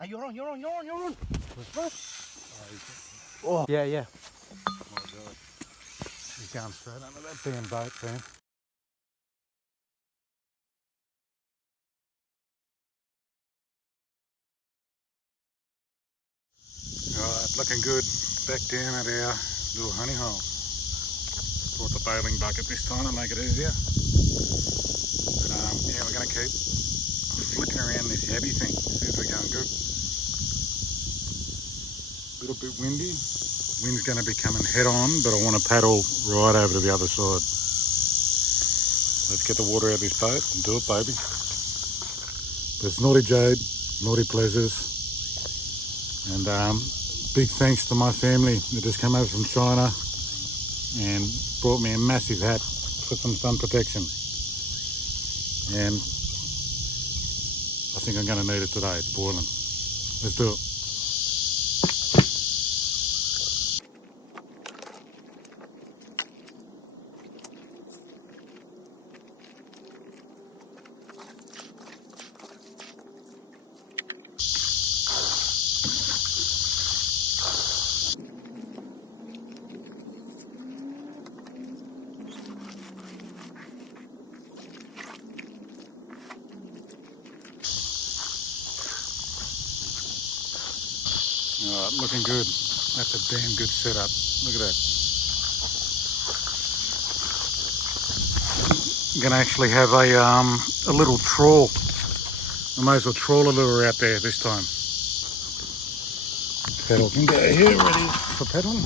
Hey, you're on. Oh, yeah, yeah. My God. He's going straight under that damn boat, man. Alright, looking good. Back down at our little honey hole. Brought the bailing bucket this time to make it easier. But yeah, we're going to keep flicking around this yabby thing. See if we're going good. A little bit windy. Wind's going to be coming head on, but I want to paddle right over to the other side. Let's get the water out of this boat and do it, baby. But it's Nauti Jade, Nauti Pleasures. And big thanks to my family that just came over from China and brought me a massive hat for some sun protection. And I think I'm going to need it today. It's boiling. Let's do it. Alright, looking good. That's a damn good setup. Look at that. I'm going to actually have a little trawl. I may as well trawl a lure out there this time. Pedal can go here, ready for pedaling.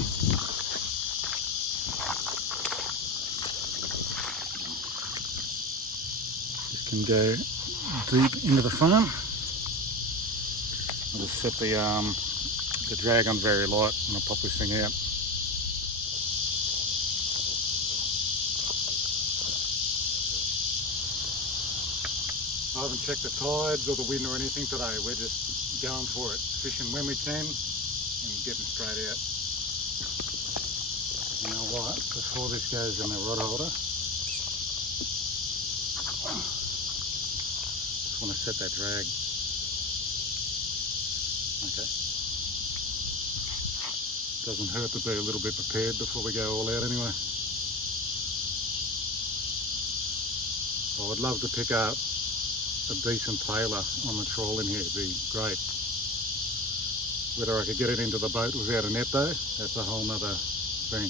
This can go deep into the farm. I'll just set the drag on very light and I'll pop this thing out. I haven't checked the tides or the wind or anything today. We're just going for it, fishing when we can and getting straight out. You know what? Before this goes in the rod holder, just want to set that drag. Okay. Doesn't hurt to be a little bit prepared before we go all out anyway. I would love to pick up a decent tailor on the trawl in here. It'd be great. Whether I could get it into the boat without a net though, that's a whole nother thing.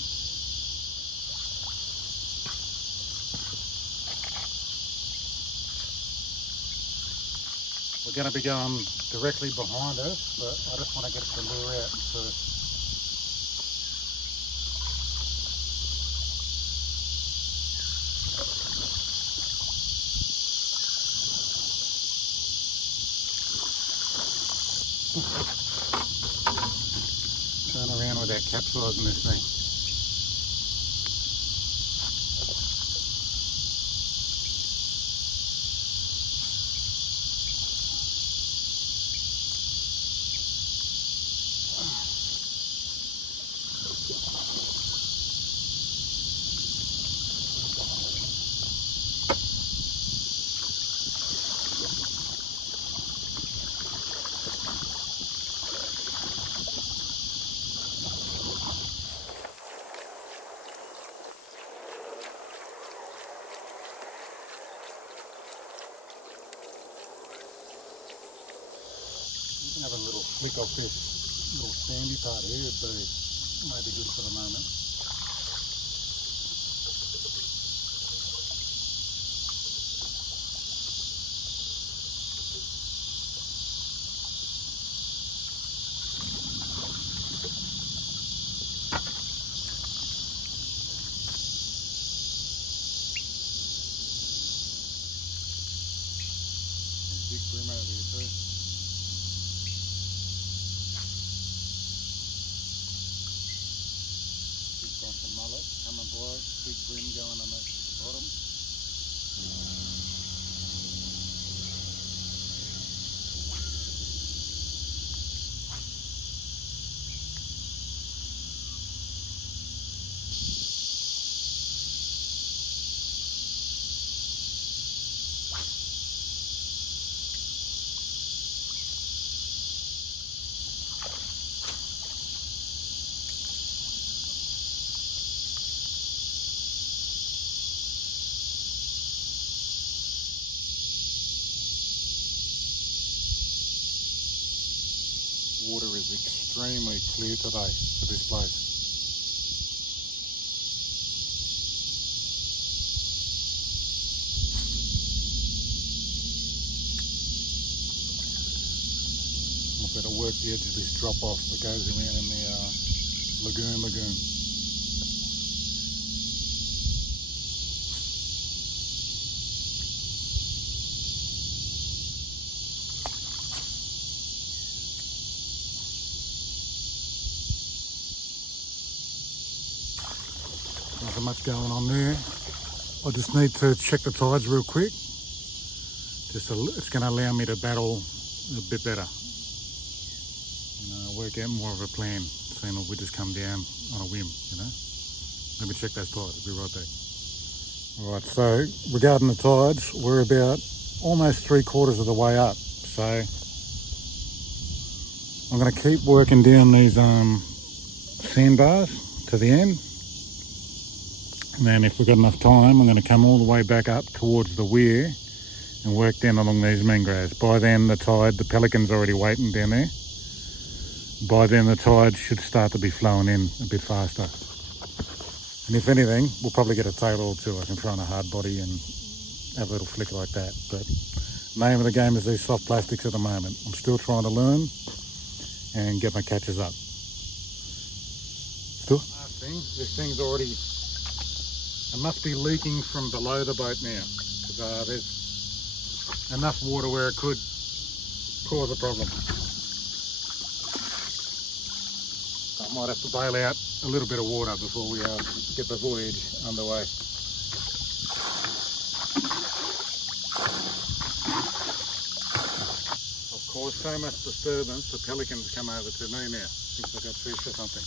We're going to be going directly behind us, but I just want to get the lure out first. Turn around without capsizing this thing. You can have a little flick off this little sandy part here, it'd be maybe good for the moment. Big brim over here too. Big bunch of mullet coming by, big brim going on the bottom. Water is extremely clear today for this place. I better work the edge of this drop off that goes around in the lagoon. Nothing much going on there. I just need to check the tides real quick. It's going to allow me to battle a bit better. Work out more of a plan, seeing if we just come down on a whim, Let me check those tides, I'll be right back. Alright, so regarding the tides, we're about almost 3/4 of the way up. So I'm going to keep working down these sandbars to the end. And then if we've got enough time, I'm going to come all the way back up towards the weir and work down along these mangroves. By then the pelican's already waiting down there. By then the tide should start to be flowing in a bit faster. And if anything, we'll probably get a tail or two. I can throw on a hard body and have a little flick like that. But name of the game is these soft plastics at the moment. I'm still trying to learn and get my catches up. Still? Last thing, this thing's already, it must be leaking from below the boat now. Because there's enough water where it could cause a problem. I might have to bail out a little bit of water before we get the voyage underway. Of course, so much disturbance, the pelicans come over to me now. Thinks I got fish or something.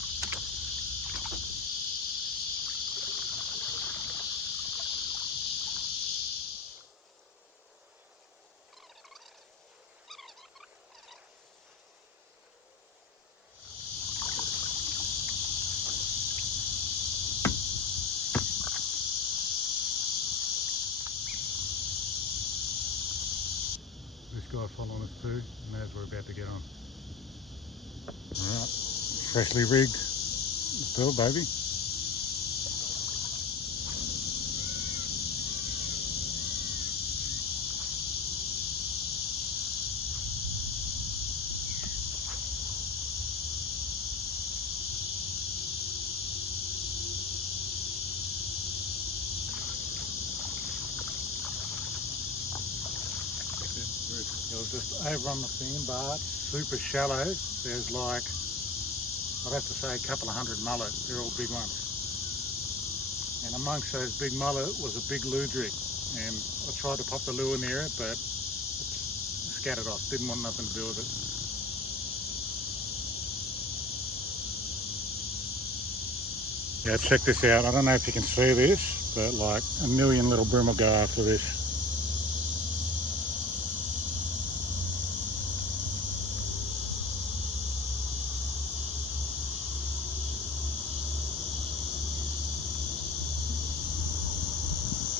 This guy following us too, and as we're about to get on. Alright, freshly rigged still, baby. It was just over on the sandbar, super shallow. There's like, I'd have to say a couple of hundred mullet. They're all big ones. And amongst those big mullet was a big luderick. And I tried to pop the lure near it, but it's scattered off. Didn't want nothing to do with it. Yeah, check this out. I don't know if you can see this, but like a million little bream will go after this.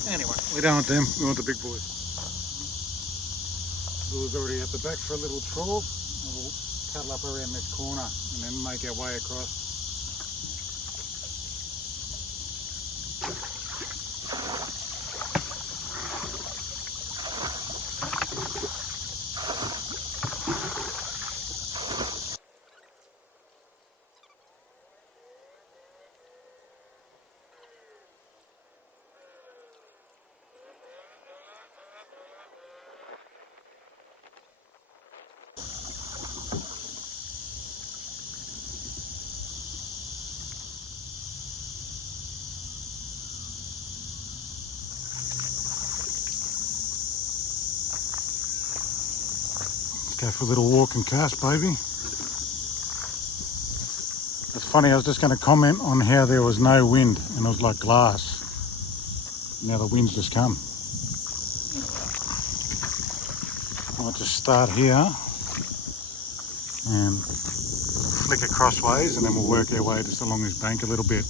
Anyway, we don't want them, we want the big boys. Lure's already at the back for a little trawl, and we'll paddle up around this corner and then make our way across. Go for a little walk and cast, baby. It's funny, I was just going to comment on how there was no wind and it was like glass. Now the wind's just come. I'll just start here and flick it crossways and then we'll work our way just along this bank a little bit.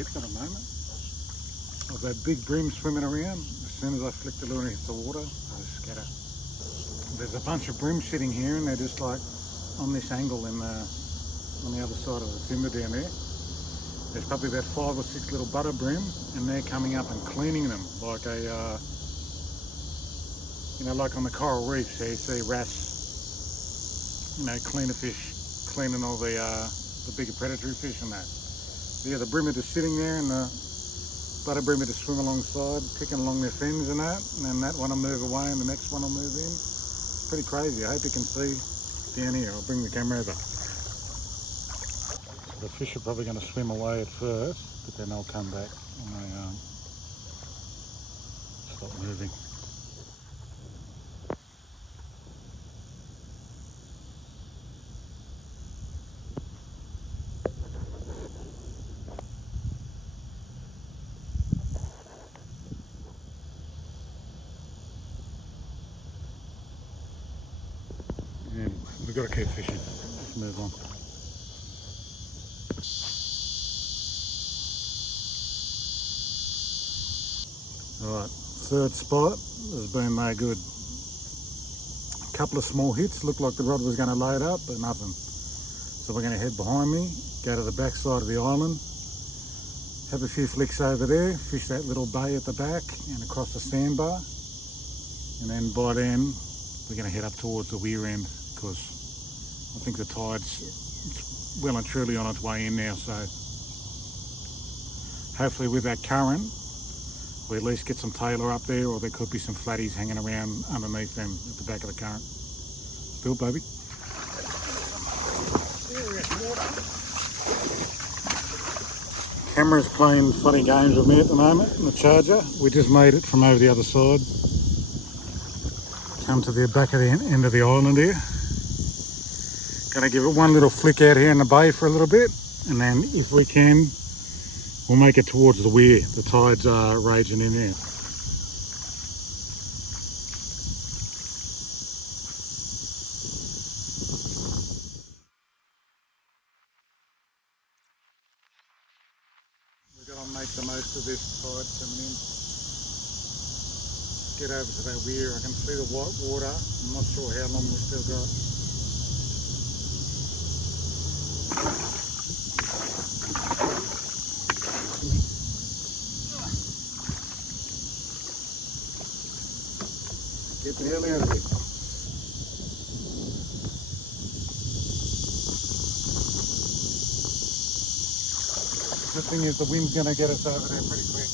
hits at the moment. Of that big bream swimming around. As soon as I flick the lure and it hits the water, I just scatter. There's a bunch of bream sitting here and they're just like on this angle on the other side of the timber down there. There's probably about 5 or 6 little butter bream and they're coming up and cleaning them like a, you know, like on the coral reefs, so you see wrasse, you know, cleaner fish, cleaning all the bigger predatory fish and that. Yeah, the bream are just sitting there and the butter bream are just swim alongside, picking along their fins and that, and then that one will move away and the next one will move in. It's pretty crazy. I hope you can see down here. I'll bring the camera over. So the fish are probably going to swim away at first, but then they'll come back when they stop moving. We've got to keep fishing. Let's move on. Alright, third spot has been made good. A couple of small hits, looked like the rod was going to load up, but nothing. So we're going to head behind me, go to the back side of the island, have a few flicks over there, fish that little bay at the back and across the sandbar. And then by then, we're going to head up towards the weir end because I think the tide's well and truly on its way in now, so hopefully with that current we at least get some tailor up there, or there could be some flatties hanging around underneath them at the back of the current. Still, baby. Camera's playing funny games with me at the moment in the charger. We just made it from over the other side. Come to the back of the end of the island here. Going to give it one little flick out here in the bay for a little bit, and then if we can, we'll make it towards the weir. The tides are raging in there. We've got to make the most of this tide coming in. Get over to that weir. I can see the white water. I'm not sure how long we've still got. Get the hell out of here. The thing is, the wind's going to get us over there pretty quick.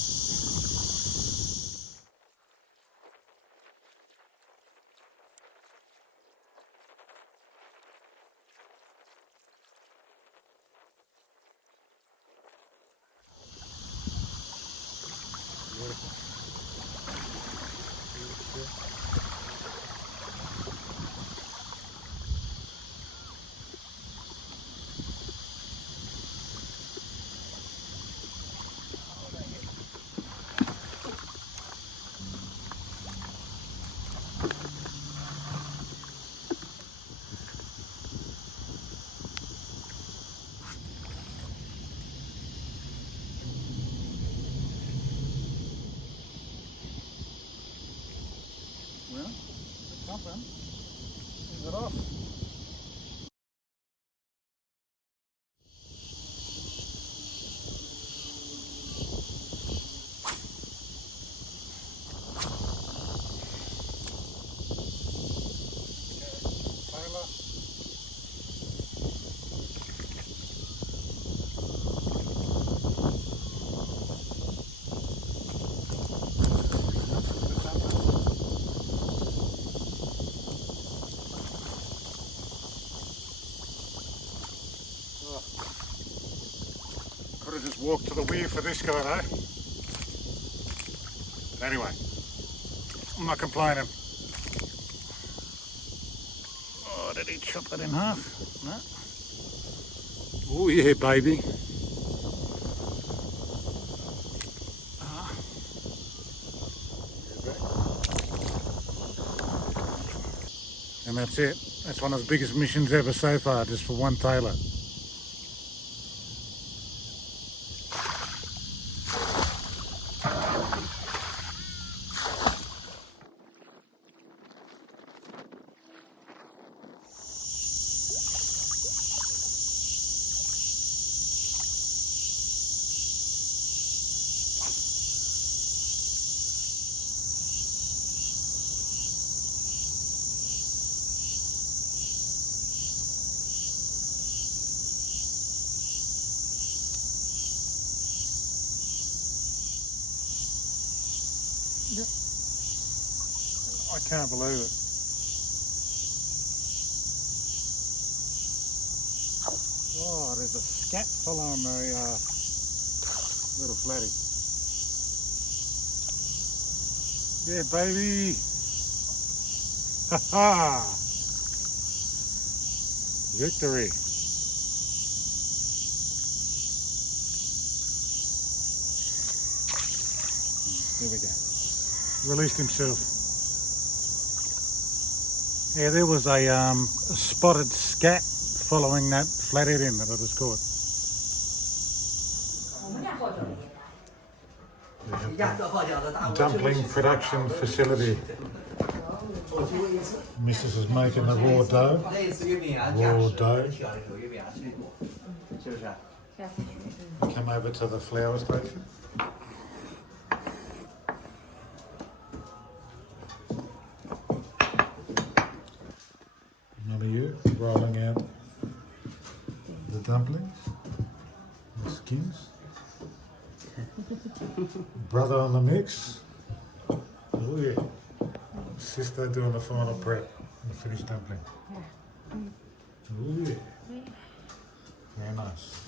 Beautiful. Well, something. Is it off? Taylor. Could have just walked to the weir for this guy though. But anyway, I'm not complaining. Oh, did he chop it in half? No. Oh yeah, baby. And that's it. That's one of the biggest missions ever so far, just for one tailor. I can't believe it. Oh, there's a scat following the little flatty. Yeah, baby. Ha ha! Victory. There we go. Released himself. Yeah, there was a spotted scat following that flathead in that I just caught. Dumpling production facility. Mrs. is making the raw dough. Raw dough. Come over to the flour station. Another you rolling out the dumplings, the skins. Brother on the mix. Oh yeah. Sister doing the final prep and the finished dumpling. Oh yeah. Very nice.